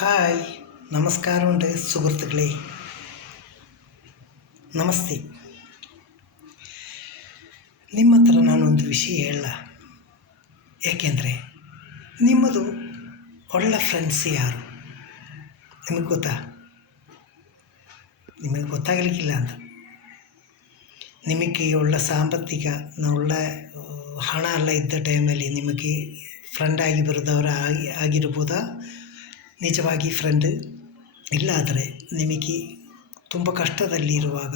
Hi, നമസ്കാരമുണ്ട് സുഹൃത്തുക്കളെ. ನಮಸ್ತೆ. ನಿಮ್ಮ ಹತ್ರ ನಾನೊಂದು ವಿಷಯ ಹೇಳ. ಏಕೆಂದರೆ ನಿಮ್ಮದು ಒಳ್ಳೆ ಫ್ರೆಂಡ್ಸ್ ಯಾರು ನಿಮಗೆ ಗೊತ್ತಾ? ನಿಮಗೆ ಗೊತ್ತಾಗಲಿಕ್ಕಿಲ್ಲ ಅಂತ. ನಿಮಗೆ ಒಳ್ಳೆ ಸಾಂಪತ್ತಿಕ ಒಳ್ಳೆ ಹಣ ಎಲ್ಲ ಇದ್ದ ಟೈಮಲ್ಲಿ ನಿಮಗೆ ಫ್ರೆಂಡಾಗಿ ಬರೆದವರ ಆಗಿರ್ಬೋದಾ? ನಿಜವಾಗಿ ಫ್ರೆಂಡ್ ಇಲ್ಲಾದರೆ ನಿಮಗೆ ತುಂಬ ಕಷ್ಟದಲ್ಲಿ ಇರುವಾಗ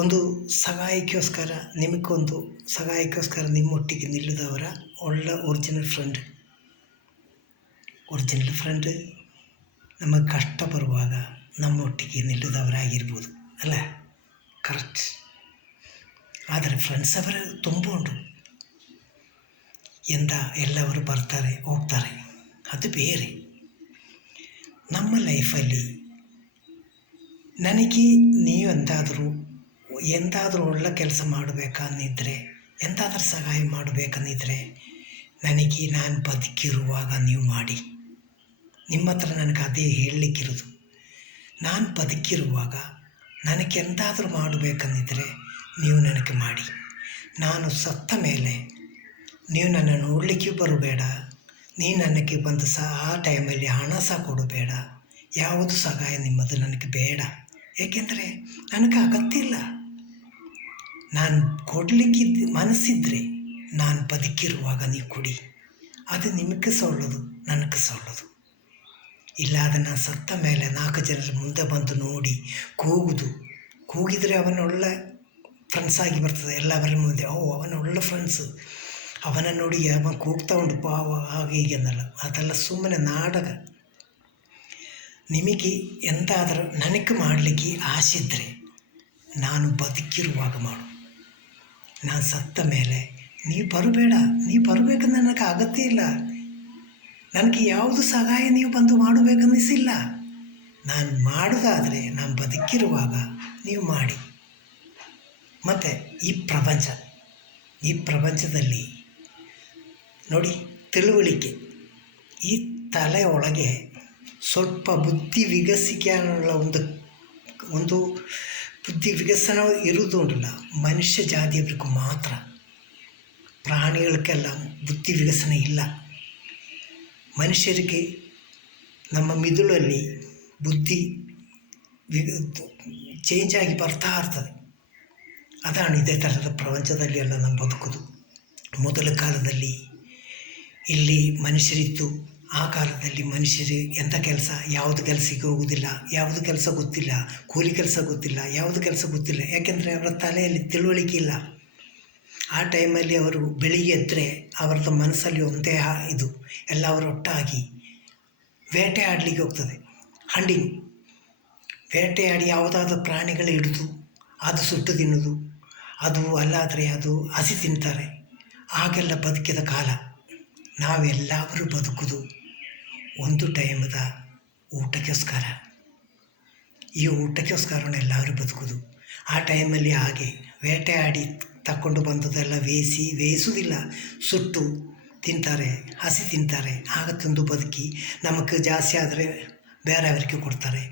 ಒಂದು ಸಹಾಯಕ್ಕೋಸ್ಕರ ನಿಮ್ಮೊಟ್ಟಿಗೆ ನಿಲ್ಲದವರ ಒಳ್ಳೆ ಒರಿಜಿನಲ್ ಫ್ರೆಂಡ್ ನಮಗೆ ಕಷ್ಟ ಬರುವಾಗ ನಮ್ಮೊಟ್ಟಿಗೆ ನಿಲ್ಲದವರಾಗಿರ್ಬೋದು ಅಲ್ಲ? ಕರೆಕ್ಟ್. ಆದರೆ ಫ್ರೆಂಡ್ಸ್ ಅವರ ತುಂಬ ಉಂಟು. ಎಲ್ಲವರು ಬರ್ತಾರೆ ಹೋಗ್ತಾರೆ, ಅದು ಬೇರೆ. ನಮ್ಮ ಲೈಫಲ್ಲಿ ನನಗೆ ನೀವು ಎಂದಾದರೂ ಒಳ್ಳೆ ಕೆಲಸ ಮಾಡಬೇಕನ್ನಿದ್ರೆ, ಎಂದಾದರೂ ಸಹಾಯ ಮಾಡಬೇಕನ್ನಿದ್ರೆ ನನಗೆ ನಾನು ಬದುಕಿರುವಾಗ ನೀವು ಮಾಡಿ. ನಿಮ್ಮ ಹತ್ರ ನನಗೆ ಅದೇ ಹೇಳಲಿಕ್ಕಿರೋದು. ನಾನು ಬದುಕಿರುವಾಗ ನನಗೆ ಎಂದಾದರೂ ಮಾಡಬೇಕನ್ನಿದ್ರೆ ನೀವು ನನಗೆ ಮಾಡಿ. ನಾನು ಸತ್ತ ಮೇಲೆ ನೀವು ನನ್ನನ್ನು ನೋಡಲಿಕ್ಕೆ ಬರಬೇಡ. ನೀನು ನನಗೆ ಬಂದು ಆ ಟೈಮಲ್ಲಿ ಹಣ ಸಹ ಕೊಡಬೇಡ. ಯಾವುದು ಸಹಾಯ ನಿಮ್ಮದು ನನಗೆ ಬೇಡ. ಏಕೆಂದರೆ ನನಗೆ ಅಗತ್ಯ ಇಲ್ಲ. ನಾನು ಕೊಡಲಿಕ್ಕೆ ಮನಸ್ಸಿದ್ರೆ ನಾನು ಬದುಕಿರುವಾಗ ನೀವು ಕೊಡಿ. ಅದು ನಿಮಗೆ ಸಹ ಒಳ್ಳೆಯದು, ನನಗೆ ಸಹ ಒಳ್ಳೆಯದು. ಇಲ್ಲಾದರೆ ನಾನು ಸತ್ತ ಮೇಲೆ 4 ಜನರ ಮುಂದೆ ಬಂದು ನೋಡಿ ಕೂಗಿದರೆ ಅವನ ಒಳ್ಳೆ ಫ್ರೆಂಡ್ಸ್ ಆಗಿ ಬರ್ತದೆ. ಎಲ್ಲವರ ಮುಂದೆ ಅವನ ಒಳ್ಳೆ ಫ್ರೆಂಡ್ಸು, ಅವನ ನೋಡಿ ಅವನ ಕೂಗ್ತಾ ಉಂಟು ಪಾವ ಹಾಗೆ ಹೀಗೆ ಅನ್ನಲ್ಲ. ಅದೆಲ್ಲ ಸುಮ್ಮನೆ ನಾಟಕ. ನಿಮಗೆ ಎಂದಾದರೂ ನನಗೆ ಮಾಡಲಿಕ್ಕೆ ಆಸೆ ಇದ್ದರೆ ನಾನು ಬದುಕಿರುವಾಗ ಮಾಡು. ನಾನು ಸತ್ತ ಮೇಲೆ ನೀವು ಬರಬೇಡ. ನೀವು ಬರಬೇಕಂದ್ರೆ ನನಗೆ ಅಗತ್ಯ ಇಲ್ಲ. ನನಗೆ ಯಾವುದು ಸಹಾಯ ನೀವು ಬಂದು ಮಾಡಬೇಕನ್ನಿಸಿಲ್ಲ. ನಾನು ಮಾಡೋದಾದರೆ ನಾನು ಬದುಕಿರುವಾಗ ನೀವು ಮಾಡಿ. ಮತ್ತು ಈ ಪ್ರಪಂಚದಲ್ಲಿ ನೋಡಿ, ತಿಳುವಳಿಕೆ, ಈ ತಲೆ ಒಳಗೆ ಸ್ವಲ್ಪ ಬುದ್ಧಿ ವಿಕಸಿಕೆയുള്ള ಒಂದು ಬುದ್ಧಿ ವಿಕಸನ ಇರುವುದು ಉಂಟಲ್ಲ, ಮನುಷ್ಯ ಜಾತಿಯವರಿಗೂ ಮಾತ್ರ. ಪ್ರಾಣಿಗಳಿಗೆಲ್ಲ ಬುದ್ಧಿ ವಿಕಸನ ಇಲ್ಲ. ಮನುಷ್ಯರಿಗೆ ನಮ್ಮ ಮಿದುಳಲ್ಲಿ ಬುದ್ಧಿ ಚೇಂಜ್ ಆಗಿ ಬರ್ತಾ ಇರ್ತದೆ. ಅതാണ് ಇದೇ ಥರದ ಪ್ರಪಂಚದಲ್ಲಿ ಎಲ್ಲ ನಾವು ಬದುಕೋದು. ಮೊದಲ ಕಾಲದಲ್ಲಿ ಇಲ್ಲಿ ಮನುಷ್ಯರಿದ್ದು, ಆ ಕಾಲದಲ್ಲಿ ಮನುಷ್ಯರು ಎಂಥ ಕೆಲಸ, ಯಾವುದು ಕೆಲಸಕ್ಕೆ ಹೋಗುವುದಿಲ್ಲ, ಯಾವುದು ಕೆಲಸ ಗೊತ್ತಿಲ್ಲ, ಕೂಲಿ ಕೆಲಸ ಗೊತ್ತಿಲ್ಲ, ಯಾವುದು ಕೆಲಸ ಗೊತ್ತಿಲ್ಲ. ಯಾಕೆಂದರೆ ಅವರ ತಲೆಯಲ್ಲಿ ತಿಳುವಳಿಕೆ ಇಲ್ಲ. ಆ ಟೈಮಲ್ಲಿ ಅವರು ಬೆಳಿಗ್ಗೆ ಎದ್ದರೆ ಅವರದ್ದು ಮನಸ್ಸಲ್ಲಿ ಒಂದೇ ಇದು, ಎಲ್ಲವರು ಒಟ್ಟಾಗಿ ಬೇಟೆ ಆಡಲಿಕ್ಕೆ ಹೋಗ್ತದೆ. ಹಂಡಿಂಗ್ ಬೇಟೆಯಾಡಿ ಯಾವುದಾದ್ರೂ ಪ್ರಾಣಿಗಳು ಹಿಡಿದು ಅದು ಸುಟ್ಟು ತಿನ್ನೋದು, ಅದು ಅಲ್ಲಾದರೆ ಅದು ಹಸಿ ತಿಂತಾರೆ. ಹಾಗೆಲ್ಲ ಬದುಕಿದ ಕಾಲ. ನಾವೆಲ್ಲರೂ ಬದುಕೋದು ಒಂದು ಟೈಮದ ಊಟಕ್ಕೋಸ್ಕರ. ಈ ಊಟಕ್ಕೋಸ್ಕರನೇ ಎಲ್ಲರೂ ಬದುಕೋದು. ಆ ಟೈಮಲ್ಲಿ ಹಾಗೆ ಬೇಟೆಯಾಡಿ ತಗೊಂಡು ಬಂದದೆಲ್ಲ ಬೇಯಿಸೋದಿಲ್ಲ, ಸುಟ್ಟು ತಿಂತಾರೆ, ಹಸಿ ತಿಂತಾರೆ. ಆಗ ತಿಂದು ಬದುಕಿ ನಮಗೆ ಜಾಸ್ತಿ ಆದರೆ ಬೇರೆಯವರಿಗೆ ಕೊಡ್ತಾರೆ.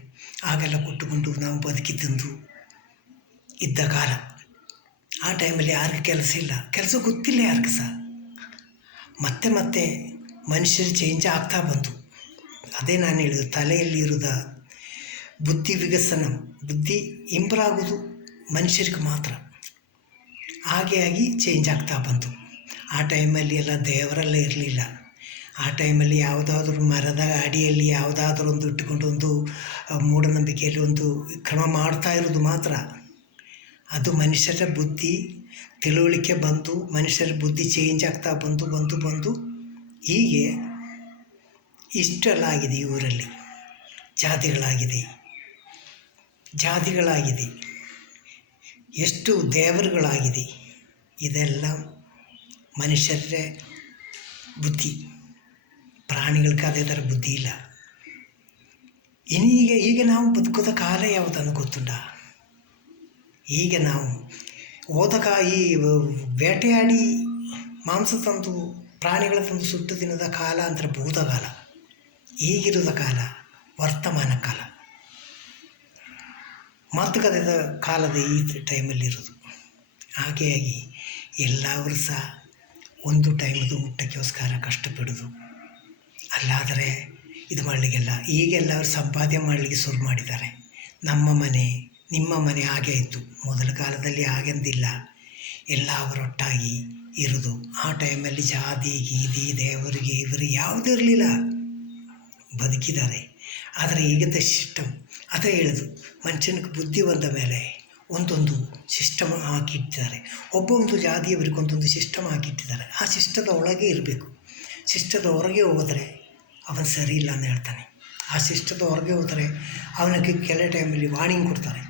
ಹಾಗೆಲ್ಲ ಕೊಟ್ಟುಕೊಂಡು ನಾವು ಬದುಕಿ ತಿಂದು ಇದ್ದ ಕಾಲ. ಆ ಟೈಮಲ್ಲಿ ಯಾರಿಗೂ ಕೆಲಸ ಇಲ್ಲ, ಕೆಲಸ ಗೊತ್ತಿಲ್ಲ ಯಾರಿಗೂ ಸಹ. ಮತ್ತೆ ಮನುಷ್ಯರು ಚೇಂಜ್ ಆಗ್ತಾ ಬಂತು. ಅದೇ ನಾನು ಹೇಳಿದ್ದು, ತಲೆಯಲ್ಲಿ ಇರೋದ ಬುದ್ಧಿ ವಿಕಸನ, ಬುದ್ಧಿ ಇಂಪ್ರೂವ್ ಆಗೋದು ಮನುಷ್ಯರಿಗೆ ಮಾತ್ರ. ಆಗಿ ಚೇಂಜ್ ಆಗ್ತಾ ಬಂತು. ಆ ಟೈಮಲ್ಲಿ ಎಲ್ಲ ದೇವರೆಲ್ಲ ಇರಲಿಲ್ಲ. ಆ ಟೈಮಲ್ಲಿ ಯಾವುದಾದ್ರೂ ಮರದ ಅಡಿಯಲ್ಲಿ ಯಾವುದಾದ್ರೂ ಒಂದು ಇಟ್ಟುಕೊಂಡು ಒಂದು ಮೂಢನಂಬಿಕೆಯಲ್ಲಿ ಒಂದು ಕ್ರಮ ಮಾಡ್ತಾ ಇರೋದು ಮಾತ್ರ. ಅದು ಮನುಷ್ಯರ ಬುದ್ಧಿ ತಿಳುವಳಿಕೆ ಬಂದು ಮನುಷ್ಯರ ಬುದ್ಧಿ ಚೇಂಜ್ ಆಗ್ತಾ ಬಂದು ಹೀಗೆ ಇಷ್ಟೆಲ್ಲ ಆಗಿದೆ. ಈ ಊರಲ್ಲಿ ಜಾತಿಗಳಾಗಿದೆ, ಎಷ್ಟು ದೇವರುಗಳಾಗಿದೆ. ಇದೆಲ್ಲ ಮನುಷ್ಯರೇ ಬುದ್ಧಿ. ಪ್ರಾಣಿಗಳಿಗೆ ಅದೇ ಥರ ಬುದ್ಧಿ ಇಲ್ಲ. ಈಗ ನಾವು ಬದುಕೋದ ಕಾಲ ಯಾವುದನ್ನು ಗೊತ್ತುಂಟ? ಈಗ ನಾವು ಹೋದಾಗ ಈ ಬೇಟೆಯಾಡಿ ಮಾಂಸ ತಂದು ಪ್ರಾಣಿಗಳ ತಂದು ಸುಟ್ಟು ದಿನದ ಕಾಲ ಅಂದರೆ ಭೂತಕಾಲ, ಈಗಿರದ ಕಾಲ ವರ್ತಮಾನ ಕಾಲ, ಮಾತುಕತೆದ ಕಾಲದ ಈ ಟೈಮಲ್ಲಿರೋದು. ಹಾಗೆಯಾಗಿ ಎಲ್ಲರೂ ಸಹ ಒಂದು ಟೈಮದು ಊಟಕ್ಕೋಸ್ಕರ ಕಷ್ಟಪಡೋದು. ಅಲ್ಲಾದರೆ ಇದು ಮಾಡಲಿಕ್ಕೆಲ್ಲ ಈಗ ಎಲ್ಲರೂ ಸಂಪಾದನೆ ಮಾಡಲಿಕ್ಕೆ ಶುರು ಮಾಡಿದ್ದಾರೆ. ನಮ್ಮ ಮನೆ ನಿಮ್ಮ ಮನೆ ಹಾಗೆ ಇತ್ತು, ಮೊದಲ ಕಾಲದಲ್ಲಿ ಹಾಗೆಂದಿಲ್ಲ. ಎಲ್ಲ ಅವರೊಟ್ಟಾಗಿ ಇರೋದು. ಆ ಟೈಮಲ್ಲಿ ಜಾತಿ ಗೀದಿ ದೇವರಿಗೆ ಇವರು ಯಾವುದೂ ಇರಲಿಲ್ಲ, ಬದುಕಿದ್ದಾರೆ. ಆದರೆ ಈಗಿದ್ದ ಸಿಸ್ಟಮ್ ಅದೇ ಹೇಳೋದು, ಮನುಷ್ಯನಿಗೆ ಬುದ್ಧಿ ಬಂದ ಮೇಲೆ ಒಂದೊಂದು ಸಿಸ್ಟಮ್ ಹಾಕಿಟ್ಟಿದ್ದಾರೆ. ಒಬ್ಬೊಂದು ಜಾತಿಯವರಿಗೆ ಒಂದೊಂದು ಸಿಸ್ಟಮ್ ಹಾಕಿಟ್ಟಿದ್ದಾರೆ. ಆ ಸಿಸ್ಟದ ಒಳಗೆ ಇರಬೇಕು. ಸಿಸ್ಟದ ಹೊರಗೆ ಹೋದರೆ ಅವನು ಸರಿ ಇಲ್ಲ ಅಂತ ಹೇಳ್ತಾನೆ. ಆ ಸಿಸ್ಟದ ಹೊರಗೆ ಹೋದರೆ ಅವನಿಗೆ ಕೆಲವು ಟೈಮಲ್ಲಿ ವಾರ್ನಿಂಗ್ ಕೊಡ್ತಾರೆ,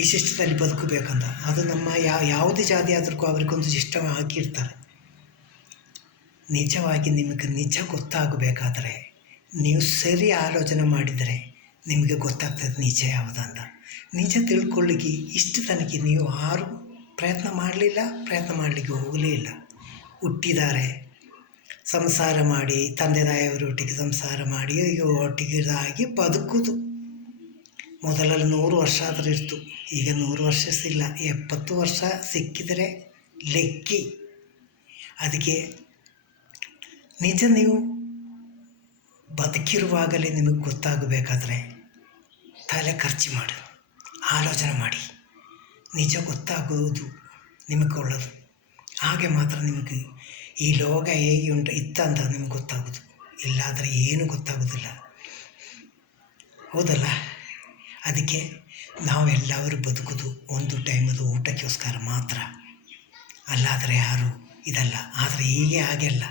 ಈ ಸಿಸ್ಟದಲ್ಲಿ ಬದುಕಬೇಕಂತ. ಅದು ನಮ್ಮ ಯಾವುದೇ ಜಾತಿ ಆದ್ರೂ ಅವರಿಗೊಂದು ಸಿಸ್ಟಮ್ ಹಾಕಿರ್ತಾರೆ. ನಿಜವಾಗಿ ನಿಮಗೆ ನಿಜ ಗೊತ್ತಾಗಬೇಕಾದ್ರೆ ನೀವು ಸರಿ ಆಲೋಚನೆ ಮಾಡಿದರೆ ನಿಮಗೆ ಗೊತ್ತಾಗ್ತದೆ ನಿಜ ಯಾವುದಂತ. ನಿಜ ತಿಳ್ಕೊಳ್ಳಿಕ್ಕೆ ಇಷ್ಟು ತನಕ ನೀವು ಯಾರು ಪ್ರಯತ್ನ ಮಾಡಲಿಲ್ಲ, ಪ್ರಯತ್ನ ಮಾಡಲಿಕ್ಕೆ ಹೋಗಲೇ ಇಲ್ಲ. ಹುಟ್ಟಿದ್ದಾರೆ, ಸಂಸಾರ ಮಾಡಿ ತಂದೆ ತಾಯಿಯವರೊಟ್ಟಿಗೆ ಸಂಸಾರ ಮಾಡಿ ಈಗ ಒಟ್ಟಿಗಿದಾಗಿ ಬದುಕುವುದು. ಮೊದಲಲ್ಲಿ 100 ವರ್ಷ ಆದರೂ ಇರ್ತು, ಈಗ 100 ವರ್ಷ ಇಲ್ಲ, 70 ವರ್ಷ ಸಿಕ್ಕಿದರೆ ಲೆಕ್ಕಿ. ಅದಕ್ಕೆ ನಿಜ ನೀವು ಬದುಕಿರುವಾಗಲೇ ನಿಮಗೆ ಗೊತ್ತಾಗಬೇಕಾದ್ರೆ ತಲೆ ಖರ್ಚು ಮಾಡಿ ಆಲೋಚನೆ ಮಾಡಿ, ನಿಜ ಗೊತ್ತಾಗುವುದು ನಿಮಗೆ ಒಳ್ಳೆಯದು. ಹಾಗೆ ಮಾತ್ರ ನಿಮಗೆ ಈ ಲೋಕ ಹೇಗೆ ಇತ್ತಂತ ನಿಮಗೆ ಗೊತ್ತಾಗೋದು. ಇಲ್ಲಾದರೆ ಏನೂ ಗೊತ್ತಾಗೋದಿಲ್ಲ, ಹೌದಲ್ಲ? ಅದಕ್ಕೆ ನಾವೆಲ್ಲರೂ ಬದುಕೋದು ಒಂದು ಟೈಮದು ಊಟಕ್ಕೋಸ್ಕರ ಮಾತ್ರ, ಅಲ್ಲಾದರೆ ಯಾರು ಇದಲ್ಲ. ಆದರೆ ಹೀಗೆ ಹಾಗೆಲ್ಲ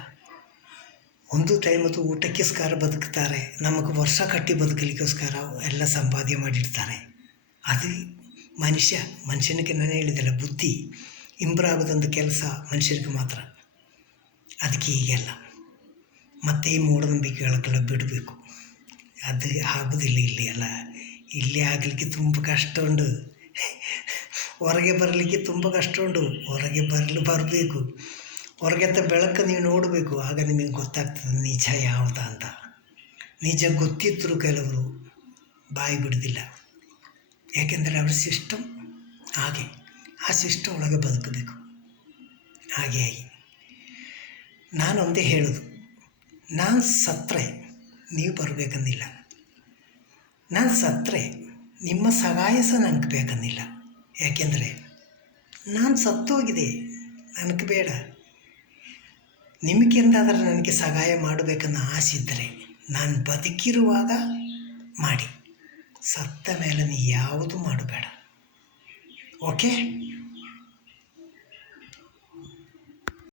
ಒಂದು ಟೈಮದು ಊಟಕ್ಕೋಸ್ಕರ ಬದುಕ್ತಾರೆ. ನಮಗೆ ವರ್ಷ ಕಟ್ಟಿ ಬದುಕಲಿಕ್ಕೋಸ್ಕರ ಎಲ್ಲ ಸಂಪಾದನೆ ಮಾಡಿರ್ತಾರೆ. ಅದು ಮನುಷ್ಯನಿಗೆ ನಾನು ಹೇಳಿದೆಲ್ಲ, ಬುದ್ಧಿ ಇಂಪ್ರೂವ್ ಆಗೋದೊಂದು ಕೆಲಸ ಮನುಷ್ಯರಿಗೆ ಮಾತ್ರ. ಅದಕ್ಕೆ ಹೀಗೆಲ್ಲ ಮತ್ತು ಈ ಮೂಢನಂಬಿಕೆಗಳಕ್ಕೆಲ್ಲ ಬಿಡಬೇಕು. ಅದು ಆಗೋದಿಲ್ಲ ಇಲ್ಲಿ ಅಲ್ಲ. ಇಲ್ಲಿ ಆಗಲಿಕ್ಕೆ ತುಂಬ ಕಷ್ಟ ಉಂಟು, ಹೊರಗೆ ಬರಲಿಕ್ಕೆ ತುಂಬ ಕಷ್ಟ ಉಂಟು. ಹೊರಗೆ ಬರಬೇಕು. ಹೊರಗೆತ್ತ ಬೆಳಕು ನೀವು ನೋಡಬೇಕು, ಆಗ ನಿಮಗೆ ಗೊತ್ತಾಗ್ತದೆ ನಿಜ ಯಾವುದು ಅಂತ. ನಿಜ ಗೊತ್ತಿದ್ದರೂ ಕೆಲವರು ಬಾಯಿ ಬಿಡೋದಿಲ್ಲ, ಯಾಕೆಂದರೆ ಅವರ ಸಿಸ್ಟಮ್ ಹಾಗೆ. ಆ ಸಿಸ್ಟಮ್ ಒಳಗೆ ಬದುಕಬೇಕು. ಹಾಗೆಯಾಗಿ ನಾನೊಂದೇ ಹೇಳೋದು, ನಾನು ಸತ್ತರೆ ನೀವು ಬರಬೇಕಂದಿಲ್ಲ, ನಾನು ಸತ್ತರೆ ನಿಮ್ಮ ಸಹಾಯ ಸಹ ನನಗೆ ಬೇಕಂದಿಲ್ಲ. ಯಾಕೆಂದರೆ ನಾನು ಸತ್ತೋಗಿದೆ, ನನಗೆ ಬೇಡ. ನಿಮಗೆಂದಾದರೆ ನನಗೆ ಸಹಾಯ ಮಾಡಬೇಕನ್ನೋ ಆಸೆ ಇದ್ದರೆ ನಾನು ಬದುಕಿರುವಾಗ ಮಾಡಿ, ಸತ್ತ ಮೇಲೆ ನೀ ಯಾವುದು ಮಾಡಬೇಡ. ಓಕೆ.